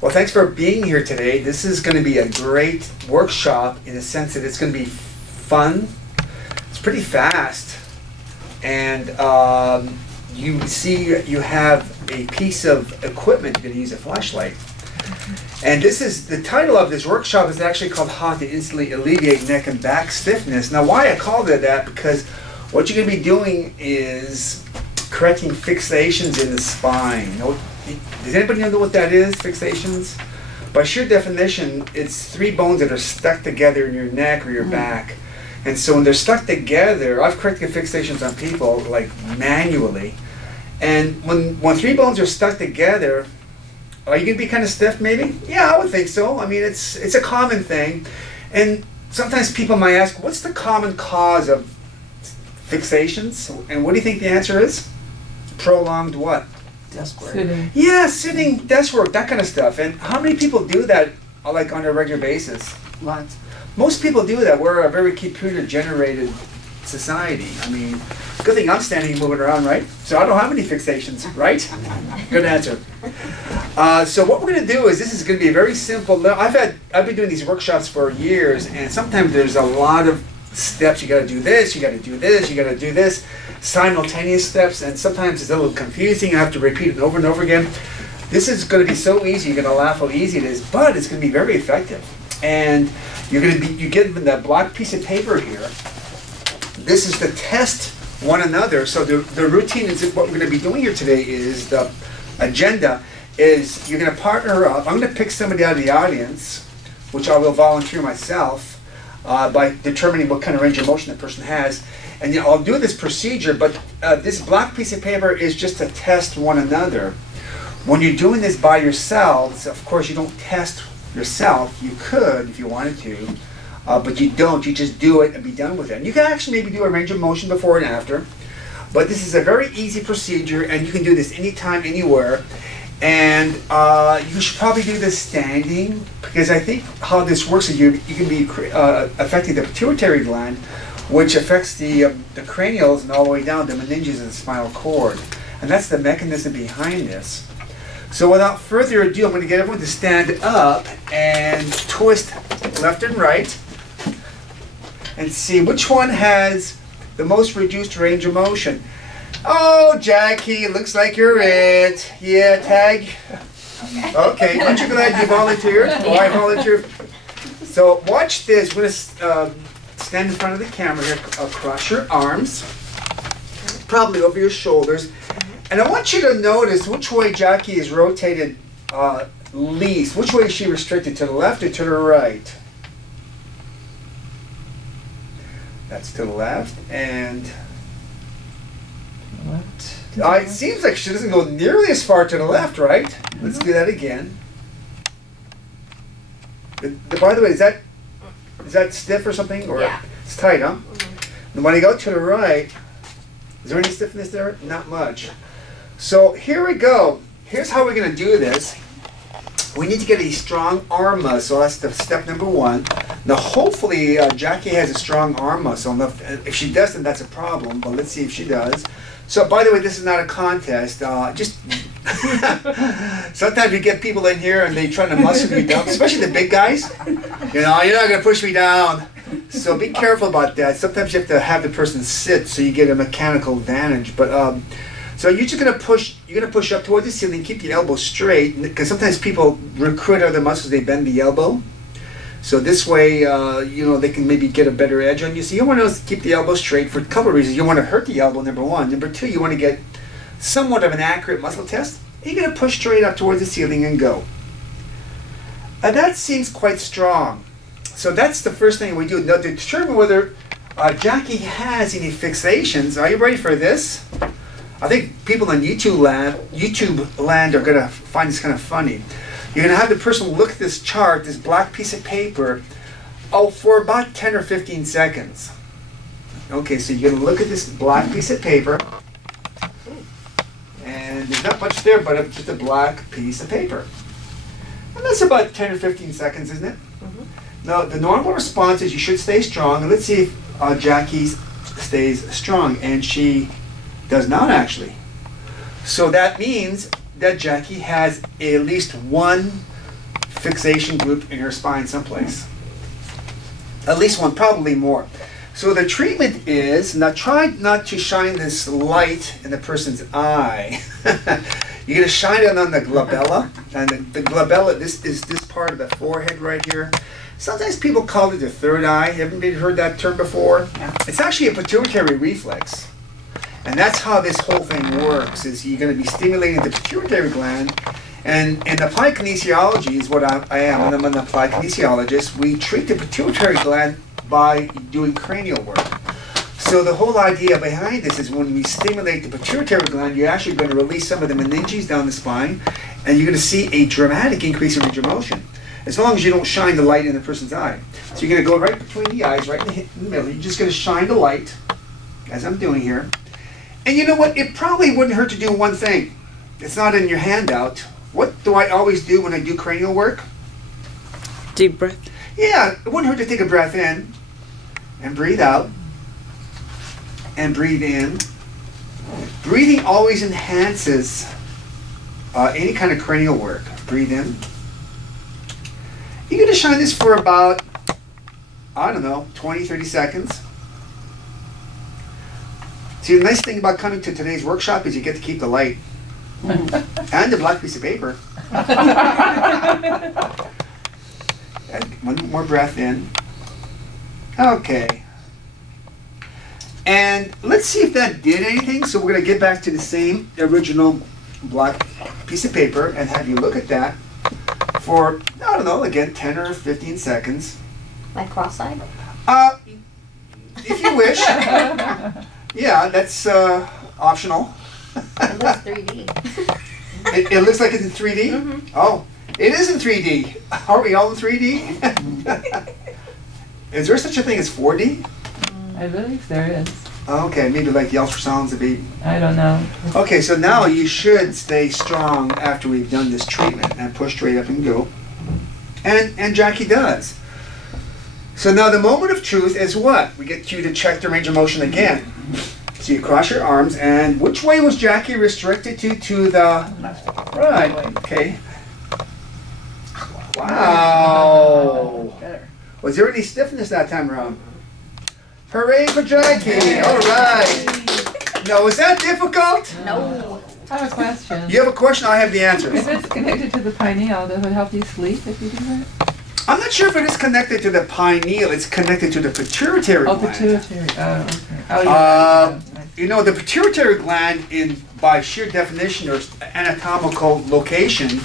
Well, thanks for being here today. This is going to be a great workshop in the sense that it's going to be fun. It's pretty fast. And you see you have a piece of equipment. You're going to use a flashlight. And this is, the title of this workshop is actually called How to Instantly Alleviate Neck and Back Stiffness. Now, why I called it that, because what you're going to be doing is correcting fixations in the spine. Does anybody know what that is, fixations? By sheer definition, it's three bones that are stuck together in your neck or your back. And so when they're stuck together, I've corrected fixations on people, like manually. And when three bones are stuck together, are you going to be kind of stiff maybe? Yeah, I would think so. I mean, it's a common thing. And sometimes people might ask, what's the common cause of fixations? And what do you think the answer is? Prolonged what? Desk work. Sitting. Yeah, sitting, desk work, that kind of stuff. And how many people do that like on a regular basis? Lots. Most people do that. We're a very computer-generated society. I mean, good thing I'm standing and moving around, right? So I don't have any fixations, right? Good answer. So what we're going to do is, this is going to be very simple. I've been doing these workshops for years, and sometimes there's a lot of steps. You got to do this, you got to do this, you got to do this, simultaneous steps, and sometimes it's a little confusing. I have to repeat it over and over again. This is going to be so easy. You're going to laugh how easy it is, but it's going to be very effective. And you get the black piece of paper here. This is to test one another. So the routine is, what we're going to be doing here today is, the agenda is, you're going to partner up. I'm going to pick somebody out of the audience, which I will volunteer myself, by determining what kind of range of motion that person has. And I'll do this procedure, but this black piece of paper is just to test one another. When you're doing this by yourselves, of course you don't test yourself. You could if you wanted to, but you don't. You just do it and be done with it. And you can actually maybe do a range of motion before and after, but this is a very easy procedure, and you can do this anytime, anywhere. And you should probably do this standing, because I think how this works is you can be affecting the pituitary gland, which affects the cranials and all the way down the meninges and the spinal cord. And that's the mechanism behind this. So without further ado, I'm going to get everyone to stand up and twist left and right and see which one has the most reduced range of motion. Oh, Jackie, looks like you're it. Yeah, tag. Okay, aren't you glad you volunteered? Oh, I volunteered. So watch this. We're going to stand in front of the camera here. Cross your arms, probably over your shoulders. And I want you to notice which way Jackie is rotated least. Which way is she restricted, to the left or to the right? That's to the left. And it seems like she doesn't go nearly as far to the left, right? Let's do that again. By the way, is that stiff or something? Or Yeah. It's tight, huh? And when you go to the right, is there any stiffness there? Not much. So here we go. Here's how we're going to do this. We need to get a strong arm muscle. That's the step number one. Now hopefully Jackie has a strong arm muscle. Now, if she doesn't, that's a problem, but let's see if she does. So by the way, this is not a contest. Just sometimes you get people in here and they try to muscle you down, especially the big guys. You know, you're not going to push me down. So be careful about that. Sometimes you have to have the person sit so you get a mechanical advantage. But so you're just going to push. You're going to push up towards the ceiling. Keep the elbow straight, because sometimes people recruit other muscles. They bend the elbow. So this way, you know, they can maybe get a better edge on you. So you want to keep the elbow straight for a couple of reasons. You want to hurt the elbow, number one. Number two, you want to get somewhat of an accurate muscle test. You're going to push straight up towards the ceiling and go. And that seems quite strong. So that's the first thing we do. Now, to determine whether Jackie has any fixations, are you ready for this? I think people in YouTube land are going to find this kind of funny. You're going to have the person look at this chart, this black piece of paper, for about 10 or 15 seconds. Okay, so you're going to look at this black piece of paper, and there's not much there, but it's just a black piece of paper. And that's about 10 or 15 seconds, isn't it? Mm-hmm. Now, the normal response is you should stay strong. And let's see if Jackie stays strong, and she does not actually. So that means that Jackie has at least one fixation group in your spine someplace. At least one, probably more. So the treatment is, now try not to shine this light in the person's eye. You're going to shine it on the glabella. And the glabella, this is this part of the forehead right here. Sometimes people call it the third eye. Haven't you heard that term before? Yeah. It's actually a pituitary reflex. And that's how this whole thing works, is you're going to be stimulating the pituitary gland. And applied kinesiology is what I am, and I'm an applied kinesiologist. We treat the pituitary gland by doing cranial work. So the whole idea behind this is when we stimulate the pituitary gland, you're actually going to release some of the meninges down the spine, and you're going to see a dramatic increase in range of motion, as long as you don't shine the light in the person's eye. So you're going to go right between the eyes, right in the middle. You're just going to shine the light, as I'm doing here. And you know what? It probably wouldn't hurt to do one thing. It's not in your handout. What do I always do when I do cranial work? Deep breath. Yeah, it wouldn't hurt to take a breath in and breathe out and breathe in. Breathing always enhances any kind of cranial work. Breathe in. You're going to shine this for about, I don't know, 20, 30 seconds. See, the nice thing about coming to today's workshop is you get to keep the light. And the black piece of paper. And one more breath in. Okay. And let's see if that did anything. So we're going to get back to the same original black piece of paper and have you look at that for, I don't know, again, 10 or 15 seconds. Like cross-eyed? If you wish. Yeah, that's optional. It looks 3D. It looks like it's in 3D? Mm-hmm. Oh, it is in 3D. Are we all in 3D? Is there such a thing as 4D? I believe there is. Okay, maybe like the ultrasounds would be. I don't know. Okay, so now you should stay strong after we've done this treatment and push straight up and go. And Jackie does. So now the moment of truth is what? We get you to check the range of motion again. So you cross your arms, and which way was Jackie restricted to? To the left. Right, okay. Wow. Was there any stiffness that time around? Hooray for Jackie! All right. Now, was that difficult? No. I have a question. You have a question, I have the answers. If it's connected to the pineal, does it help you sleep if you do that? I'm not sure if it is connected to the pineal, it's connected to the pituitary Oh, gland. pituitary. Oh, okay. Oh, yeah. You know, the pituitary gland, by sheer definition or anatomical location,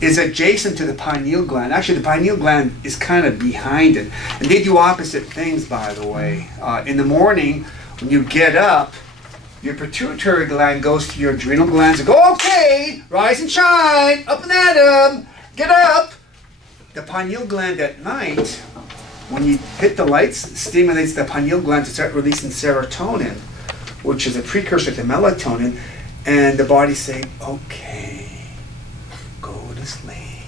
is adjacent to the pineal gland. Actually, the pineal gland is kind of behind it. And they do opposite things, by the way. In the morning, when you get up, your pituitary gland goes to your adrenal glands and go, okay, rise and shine, up and at 'em, get up. The pineal gland at night, when you hit the lights, stimulates the pineal gland to start releasing serotonin, which is a precursor to melatonin, and the body's saying, okay, go to sleep.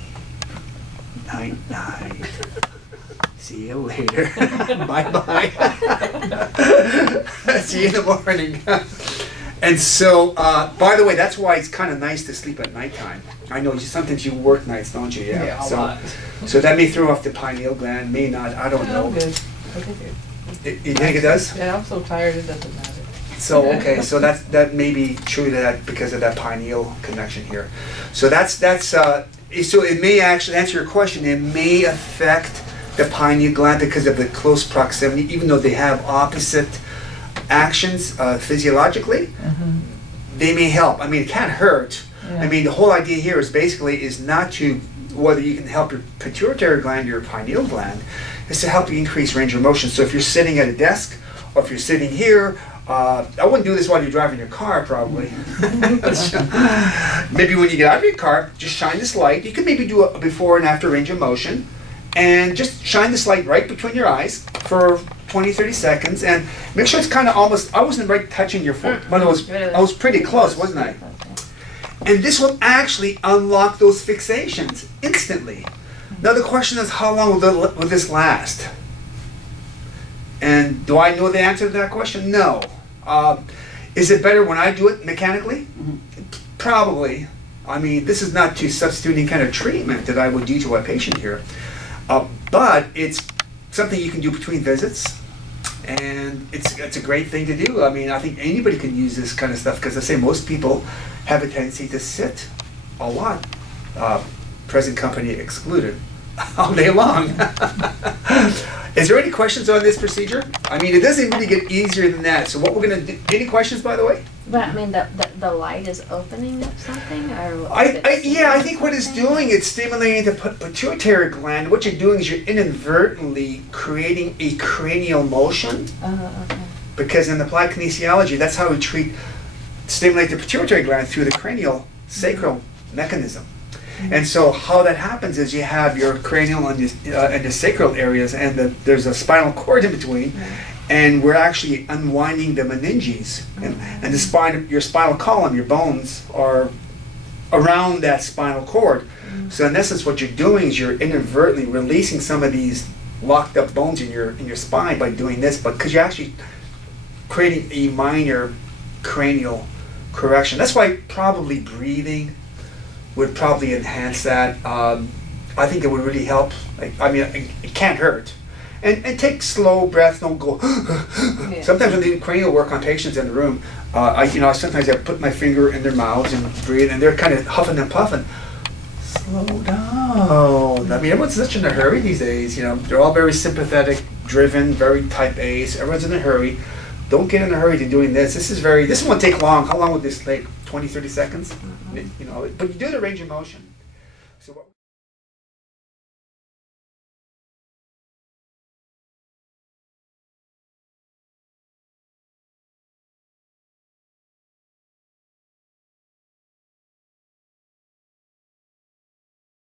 Night, night. See you later. Bye-bye. See you in the morning. And so, by the way, that's why it's kind of nice to sleep at nighttime. I know sometimes you work nights, don't you? Yeah, a lot. So that may throw off the pineal gland, may not, I don't know. I'm good. I think You think it does? Yeah, I'm so tired it doesn't matter. So, okay, so that may be true to that because of that pineal connection here. So so it may actually, answer your question, it may affect the pineal gland because of the close proximity, even though they have opposite actions physiologically, they may help. I mean, it can't hurt. Yeah. I mean, the whole idea here is not to, whether you can help your pituitary gland or your pineal gland, is to help you increase range of motion. So if you're sitting at a desk, or if you're sitting here, I wouldn't do this while you're driving your car, probably. Maybe when you get out of your car, just shine this light. You could maybe do a before and after range of motion, and just shine this light right between your eyes for 20, 30 seconds, and make sure it's kind of almost, I wasn't right touching your foot, but I was pretty close, wasn't I? And this will actually unlock those fixations instantly. Now the question is, how long will this last? And do I know the answer to that question? No. Is it better when I do it mechanically? Probably. I mean, this is not to substitute any kind of treatment that I would do to a patient here, but it's something you can do between visits, and it's a great thing to do. I mean, I think anybody can use this kind of stuff because I say most people have a tendency to sit a lot, present company excluded, all day long. Is there any questions on this procedure? I mean, it doesn't really get easier than that. So what we're going to do, any questions, by the way? But I mean, the light is opening up something, or yeah, I think what it's doing, it's stimulating the pituitary gland. What you're doing is you're inadvertently creating a cranial motion. Okay. Because in applied kinesiology, that's how we stimulate the pituitary gland through the cranial sacral mechanism. And so how that happens is you have your cranial and the sacral areas, and there's a spinal cord in between, and we're actually unwinding the meninges, and the spine, your spinal column, your bones are around that spinal cord. So in essence, what you're doing is you're inadvertently releasing some of these locked up bones in your spine by doing this, but because you're actually creating a minor cranial correction. That's why probably breathing would probably enhance that. I think it would really help. I mean, it can't hurt. And take slow breaths. Don't go. Sometimes when they do cranial work on patients in the room, sometimes I put my finger in their mouths and breathe, and they're kind of huffing and puffing. Slow down. I mean, everyone's such in a hurry these days. You know, they're all very sympathetic, driven, very type A's. Everyone's in a hurry. Don't get in a hurry to doing this. This won't take long. How long would this take? 20, 30 seconds? You know, but you do the range of motion.